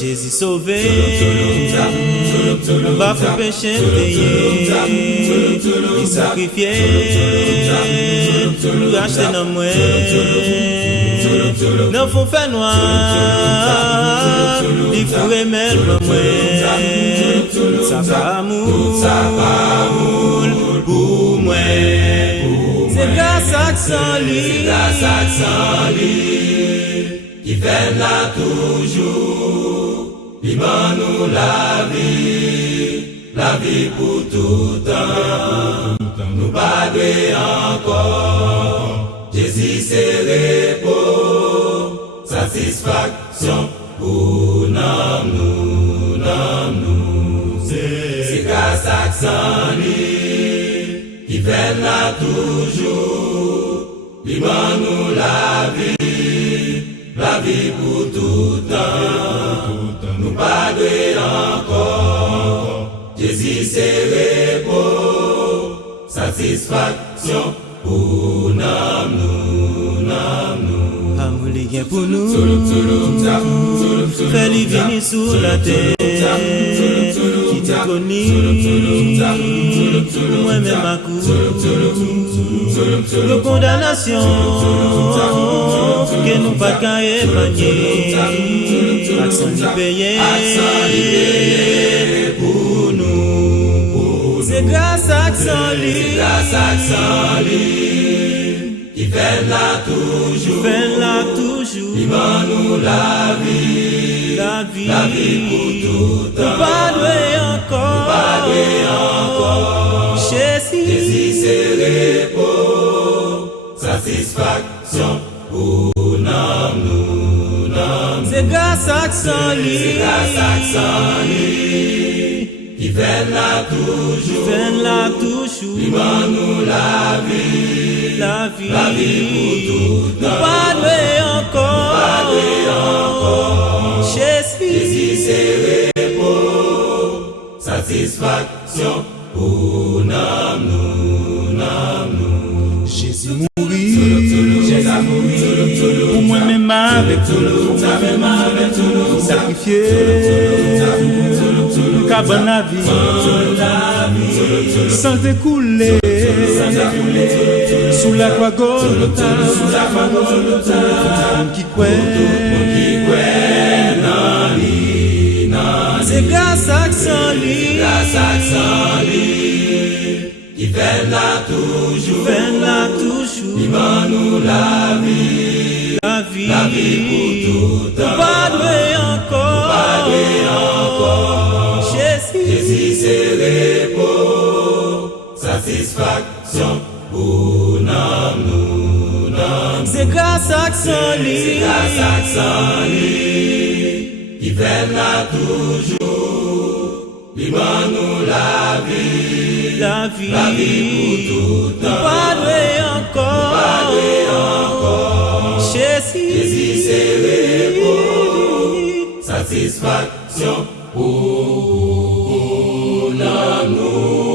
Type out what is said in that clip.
Jésus sauvé, bas pour péché payé, il sacrifié, pour acheter nos moyens, nos fonds fait noir, il faut remettre nos moyens, ça va moule pour moi, c'est grâce à lui, qui fait là toujours, il m'a nous la vie pour tout temps, nous pas encore, Jésus c'est repos, satisfaction pour nous, c'est grâce à lui, qui fait là toujours, il m'a nous la vie pour tout temps, nous pas encore, Jésus c'est repos, satisfaction pour nous. Amour les gains pour nous, fais-lui venir sur la terre, qui te connaît, moi-même à coup, de condamnation, que nous pas qu'à épargner, accent du payé pour nous, c'est grâce à lui, il fait là toujours, il va nous la vie pour tout temps, pas encore, Jésus c'est repos, satisfaction pour nous, c'est grâce à lui, il fait là toujours, il va nous la vie pour tout temps, pas encore, Jésus c'est repos, satisfaction pour nous. Jésus mourit, pour moi-même avec tout, sacrifié, cabane la vie, sans découler, sous la croix Golgotha, qui croit, c'est grâce à lui, il fait là toujours, il va nous la vie pour tout temps, pas encore, Jésus c'est repos, satisfaction pour nous, c'est grâce à lui, il fait là toujours, il va nous la vie pour tout temps, pas encore, Jésus c'est repos, satisfaction pour nous.